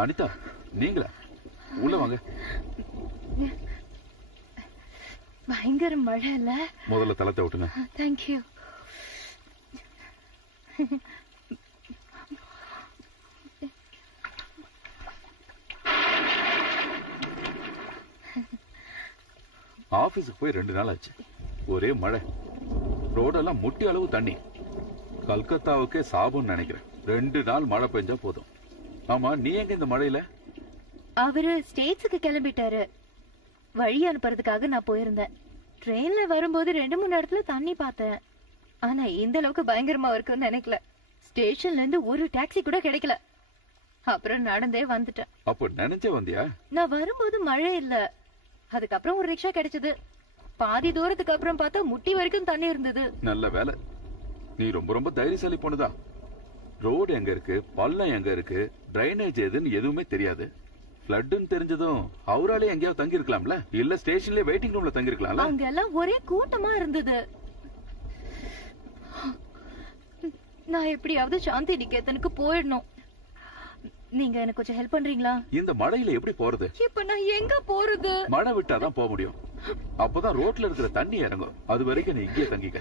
அனிதா, நீங்களா? உள்ள வாங்க. பயங்கர மழை இல்ல? முதல்ல தலத்தை விட்டுங்க. தேங்க்யூ. ஆபீஸுக்கு போய் 2 நாள் ஆச்சு. ஒரே மழை, ரோடெல்லாம் முட்டி அளவு தண்ணி. கல்கத்தாவுக்கே சாபம்னு நினைக்கிறேன். 2 நாள் மழை பெஞ்சா போதும். ஆமா, நீ எங்க இந்த மழையில? அவரு ஸ்டேட்ஸுக்கு கிளம்பிட்டாரு. வழி அனுப்புறதுக்காக நான் போயிருந்தேன். ட்ரெயின்ல வரும்போது 2-3 இடத்துல தண்ணி பார்த்தேன். ஆனா இந்த அளவுக்கு பயங்கரமா இருக்குன்னு நினைக்கல. ஸ்டேஷன்ல இருந்து ஒரு டாக்ஸி கூட கிடைக்கல. அப்புறம் நடந்தே வந்துட்டேன். அப்ப நினைச்சே வந்தியா? நான் வரும்போது மழை இல்ல. அதுக்கப்புறம் ஒரு ரிக்ஷா கிடைச்சது. பாதி தூரத்துக்கு அப்புறம் பார்த்தா முட்டி வரைக்கும் தண்ணி இருந்தது. நல்ல வேலை. நீ ரொம்ப ரொம்ப தைரியசாலி பொண்ணுதான். ரோடு எங்க இருக்கு, பள்ளம் எங்க இருக்கு, டிரைனேஜ் எதுன்னு எதுவுமே தெரியாது. ஃப்ளட்னு தெரிஞ்சதும் அவராலே எங்கேயாவது தங்கி இருக்கலாம்ல, இல்ல ஸ்டேஷன்லயே வெயிட்டிங் ரூம்ல தங்கி இருக்கலாம்ல. அங்க எல்லாம் ஒரே கூட்டமா இருந்தது. நான் எப்படியாவது சாந்தி நிகேதனுக்கு போயிடணும். நீங்க எனக்கு கொஞ்சம் ஹெல்ப் பண்றீங்களா? இந்த மழையில எப்படி போறது? இப்ப நான் எங்க போறது? மழை விட்டாதான் போக முடியும். அப்பதான் ரோட்ல இருக்கிற தண்ணி இறங்கும். அது வரைக்கும் நீ இங்கே தங்கிக்க.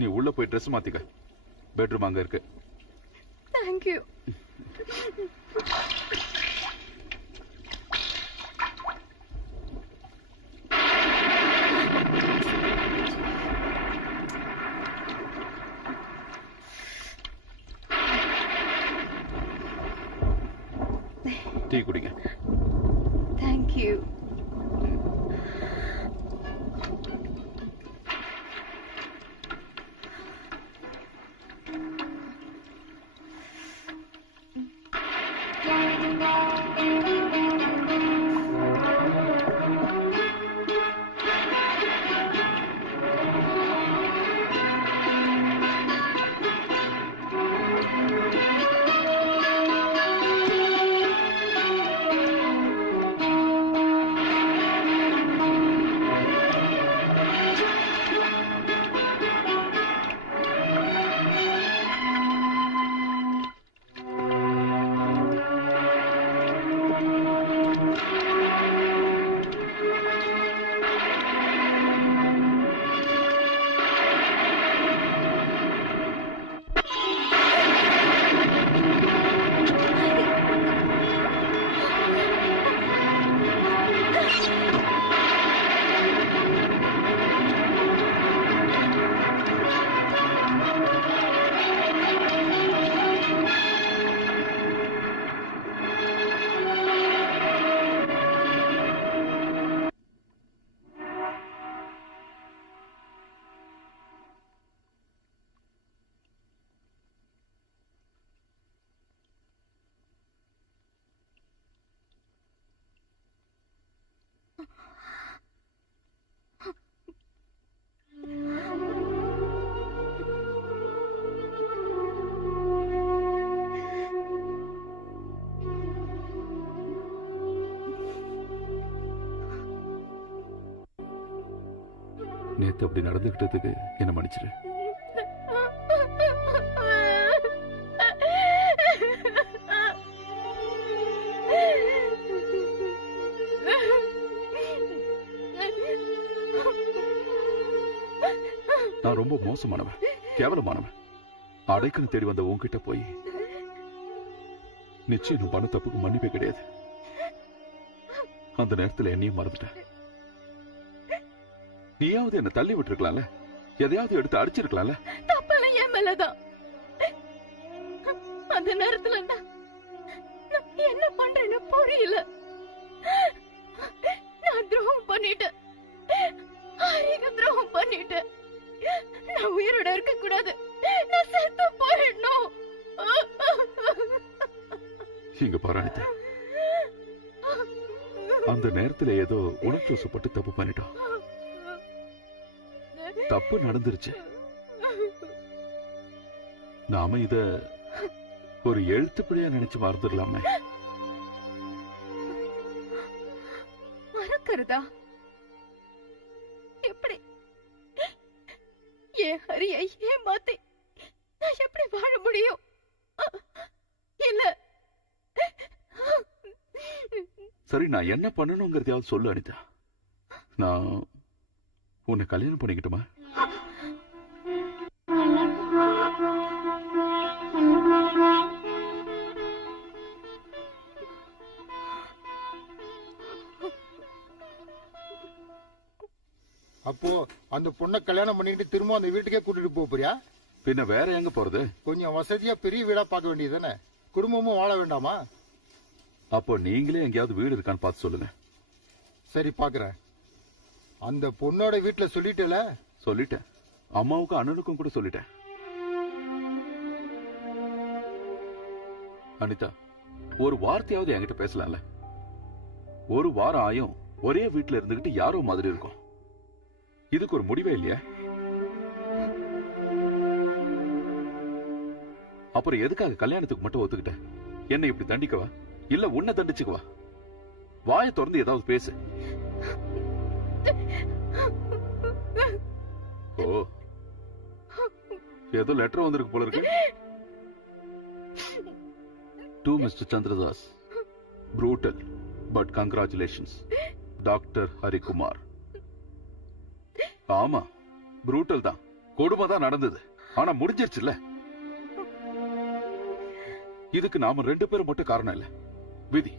நீ உள்ள போய் ட்ரெஸ் மாத்திக்க. பெட்ரூம் அங்க இருக்கு. தேங்க்யூ. டீ குடிங்க. தேங்க்யூ. நேத்து அப்படி நடந்துகிட்டதுக்கு என்ன மன்னிச்சிரு. நான் ரொம்ப மோசமானவன், கேவலமானவன். அடைக்கணும் தேடி வந்த உன்கிட்ட போய் நிச்சயம் நான் பண்ண தப்புக்கு மன்னிப்பே கிடையாது. அந்த நேரத்துல என்னையும் மறந்துட்டேன். நீயாவது என்ன தள்ளி விட்டுருக்கலாம்ல, எதையாவது எடுத்து அடிச்சிருக்கலாம்ல. தப்பெல்லாம் என் மேலதான். அந்த நேரத்துல நான் என்ன பண்றேன்னு புரியல. நான் துரோகம் பண்ணிட்டேன், ஆரிக்கு துரோகம் பண்ணிட்டேன். நான் உயிரோட இருக்க கூடாது, நான் செத்து போயிடணும். இங்க பாரு அனிதா, அந்த நேரத்துல ஏதோ உணர்ச்சி வசப்பட்டு தப்பு பண்ணிட்டோம். தப்பு நடந்துருச்சு. நாம இத ஒரு எழுத்து பிழையா நினைச்சு மறந்துடலாமே. மறக்கிறதா? எப்படி? ஏன் ஹரியை ஏமாத்தி நான் எப்படி வாழ முடியும்? இல்ல, சரி, நான் என்ன பண்ணணுங்கிறதையாவது சொல்லு அனிதா. நான் உன்னை கல்யாணம் பண்ணிக்கிட்டுமா? அப்போ அந்த பொண்ணை கல்யாணம் பண்ணிட்டு திரும்ப அந்த வீட்டுக்கே கூட்டிட்டு போறியா? பின்ன வேற எங்க போறது? கொஞ்சம் வசதியா பெரிய வீடா பார்க்க வேண்டியது தானே? குடும்பமும் வாழ வேண்டாமா? அப்போ நீங்களே எங்கேயாவது வீடு இருக்கான்னு பார்த்து சொல்லுங்க. சரி, பாக்குறேன். அந்த பொண்ணோட வீட்டுல சொல்லிட்டல? சொல்லிட்டேன். அம்மாவுக்கும் அண்ணனுக்கும் கூட சொல்லிட்டேன். அனிதா, ஒரு வார்த்தையாவது என்கிட்ட பேசலாம்ல? ஒரு வாரம் ஆயும் ஒரே வீட்டுல இருந்துகிட்டு யாரோ மாதிரி இருக்கும். இதுக்கு ஒரு முடிவே இல்லையா? அப்புறம் எதுக்காக கல்யாணத்துக்கு மட்டும் ஒத்துக்கிட்ட? என்ன இப்படி தண்டிக்கவா, இல்ல உன்னை தண்டிச்சுக்குவா? வாயை திறந்து ஏதாவது பேசு. ஓ, ஏதோ லெட்டர் வந்திருக்கு போல இருக்கு. To mister Chandradas, brutal but congratulations, doctor Harikumar. ஆமா, புரூட்டல் தான், கொடுமை தான் நடந்தது. ஆனா முடிஞ்சிருச்சுல்ல. இதுக்கு நாம 2 பேரும் மட்டும் காரணம் இல்ல, விதி.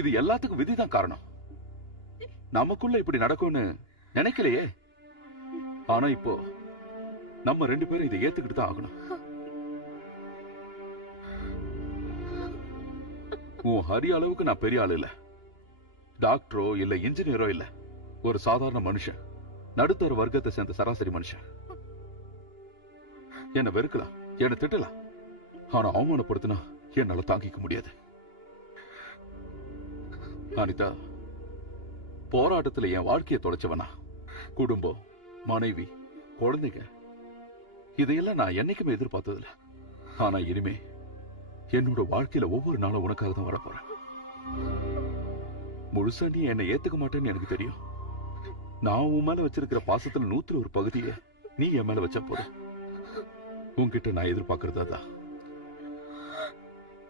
இது எல்லாத்துக்கும் விதி தான் காரணம். நமக்குள்ள இப்படி நடக்கும்னு நினைக்கலையே. ஆனா இப்போ நம்ம 2 பேரும் இதை ஏத்துக்கிட்டு தான் ஆகணும். உன் ஹரி அளவுக்கு நான் பெரிய ஆளு இல்ல, டாக்டரோ இல்ல இன்ஜினியரோ இல்ல. ஒரு சாதாரண மனுஷன், நடுத்தர வர்க்கத்தை சேர்ந்த சராசரி மனுஷன். என்ன வெறுக்கலாம், என்ன திட்டலாம், ஆனா அவமானப்படுத்தினா என்னால தாங்கிக்க முடியாது. அனிதா, போராட்டத்துல என் வாழ்க்கையை தொலைச்சவனா, குடும்பம், மனைவி, குழந்தைங்க, இதையெல்லாம் நான் என்னைக்குமே எதிர்பார்த்ததில்ல. ஆனா இனிமே என்னோட வாழ்க்கையில ஒவ்வொரு நாளும் உனக்காக தான் வரப்போறேன். முழுசா நீ என்னை ஏத்துக்க மாட்டேன்னு எனக்கு தெரியும். நான் உன் மேல வச்சிருக்கிற பாசத்துல 100 ஒரு பகுதியை நீ என் மேல வச்ச போதும். உன்கிட்ட நான் எதிர்பார்க்கறது அதான்.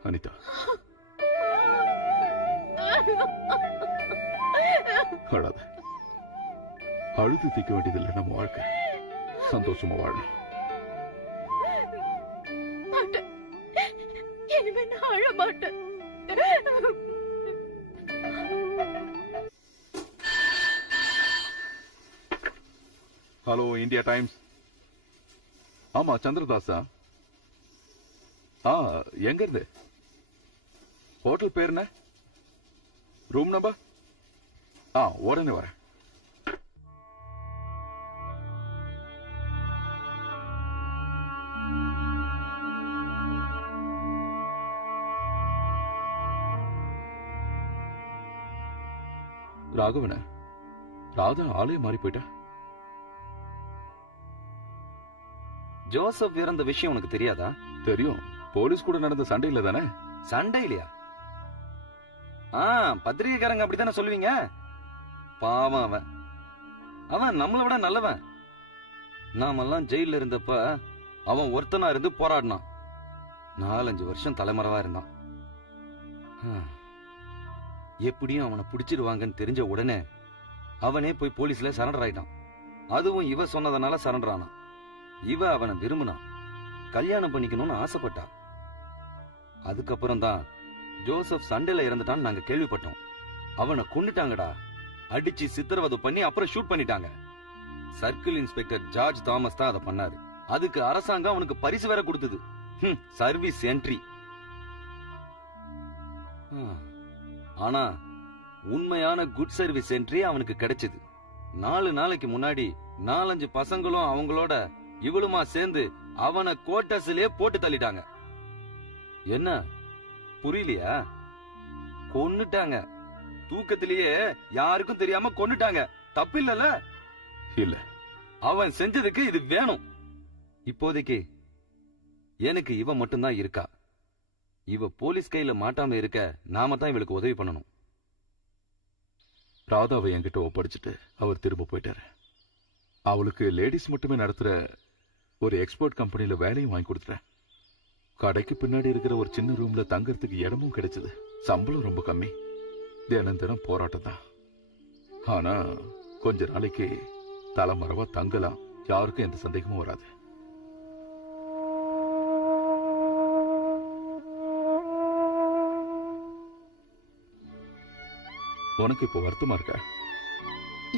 அனிதா, அழாத. அழுது தீக்க வேண்டியதில்லை நம்ம வாழ்க்கை. சந்தோஷமா வாழணும். இனிமே நான் அழ மாட்டேன். Hello, India times. ஆமா, சந்திரதாஸா? எங்க இருந்து? ஹோட்டல் பேர் என்ன? Room number? உடனே வரேன். ராகவன, ராதா ஆளே மாறி போயிட்டா. ஜோசப் இறந்த விஷயம் உனக்கு தெரியாதா? தெரியும். போலீஸ் கூட நடந்த சண்டையில தானே? சண்டை இல்லையா? பத்திரிகைக்காரங்க அப்படித்தானே சொல்லுவீங்க. பாவம் அவன். அவன் நம்மளை விட நல்லவன். நாமெல்லாம் ஜெயில இருந்தப்ப அவன் ஒருத்தனா இருந்து போராடினான். 4-5 வருஷம் தலைமறைவா இருந்தான். எப்படியும் அவனை பிடிச்சிருவாங்கன்னு தெரிஞ்ச உடனே அவனே போய் போலீஸ்ல சரண்டர் ஆயிட்டான். அதுவும் இவ சொன்னதனால சரண்டர் ஆனான். இவ அவனை விரும்பினான், கல்யாணம் பண்ணிக்கணும்னு ஆசைப்பட்டா. அதுக்கப்புறம் தான் ஜோசப் சண்டையில இறந்துட்டான்னு நாங்க கேள்விப்பட்டோம். அவனை கொன்னுட்டாங்கடா, அடிச்சு சித்திரவதை பண்ணி அப்புறம் ஷூட் பண்ணிட்டாங்க. சர்க்கிள் இன்ஸ்பெக்டர் ஜார்ஜ் தாமஸ் தான் அதை பண்ணாரு. அதுக்கு அரசாங்கம் அவனுக்கு பரிசு வேற கொடுத்தது, சர்வீஸ் என்ட்ரி. ஆனா உண்மையான குட் சர்வீஸ் என்ட்ரி அவனுக்கு கிடைச்சது 4 நாளைக்கு முன்னாடி. 4-5 பசங்களும் அவங்களோட இவளுமா சேர்ந்து அவனை கோட்டர்ஸ்லயே போட்டு தள்ளிட்டாங்க. என்ன புரியலையா? கொன்னுட்டாங்க. தூக்கத்திலேயே யாருக்கும் தெரியாம கொன்னுட்டாங்க. தப்பு இல்லல? இல்ல. அவன் செஞ்சதுக்கு இது வேணும். இப்போதைக்கு எனக்கு இவ மட்டும்தான் இருக்கா. இவ போலீஸ் கையில மாட்டாம இருக்க நாம தான் இவளுக்கு உதவி பண்ணணும். ராதாவை என்கிட்ட ஒப்படைச்சிட்டு அவர் திரும்ப போயிட்டாரு. அவளுக்கு லேடிஸ் மட்டுமே நடத்துற ஒரு எக்ஸ்போர்ட் கம்பெனில வேலையும் வாங்கி கொடுத்துட்டேன். கடைக்கு பின்னாடி இருக்கிற ஒரு சின்ன ரூம்ல தங்கறதுக்கு இடமும் கிடைச்சது. சம்பளம் ரொம்ப கம்மி. தினம் தினம் போராட்டம் தான். ஆனா கொஞ்ச நாளைக்கு தலைமறைவா தங்கலாம், யாருக்கும் எந்த சந்தேகமும் வராது. உனக்கு இப்போ வருத்தமா இருக்க?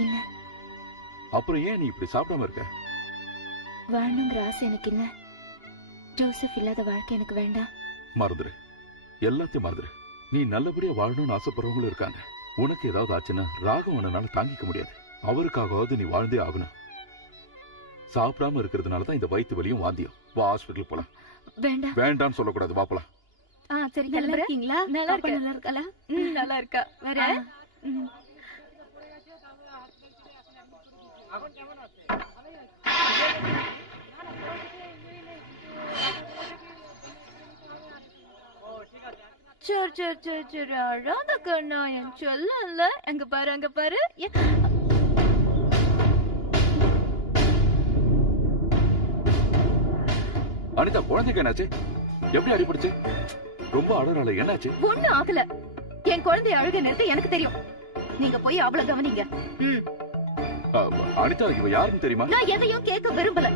இல்ல, அப்புறம் ஏன் நீ இப்படி சாப்பிடாம இருக்க? வாழணுங்கிற ஆசை எனக்கு இல்ல. ஜோசப் இல்லாத வாழ்க்கை எனக்கு வேண்டாம். மறந்துரு, எல்லாத்தையும் மறந்துரு. நீ நல்லபடியா வாழணும்னு ஆசைப்படுறவங்களும் இருக்காங்க. உனக்கு ஏதாவது ஆச்சுன்னா ராகவனால தாங்கிக்க முடியாது. அவருக்காகவாவது நீ வாழ்ந்தே ஆகணும். சாப்பிடாம இருக்கிறதுனாலதான் இந்த வயிற்று வலியும் வாந்தியும். வா, ஹாஸ்பிட்டல் போலாம். வேண்டாம். வேண்டான்னு சொல்லக்கூடாது, வா போலாம். சரி, நல்லா கிளம்புறேன். இருக்கீங்களா? நல்லா அப்பா இருக்கேன். நல்லா இருக்காளா? நல்லா இருக்கா. வேற சரி சரி சரி சரி, அழாத கண்ணா, என் சொல்லல. அங்க பாரு, அங்க பாரு. அனிதா, குழந்தைக்கு என்னாச்சு? எப்படி அடிபடுச்சு? ரொம்ப அழறால, என்னாச்சு? ஒண்ணு ஆகல. என் குழந்தைய அழுக நிறுத்த எனக்கு தெரியும். நீங்க போய் அவளை கவனிங்க. அனிதா, இவ யாருன்னு தெரியுமா? நான் எதையும் கேட்க விரும்பல.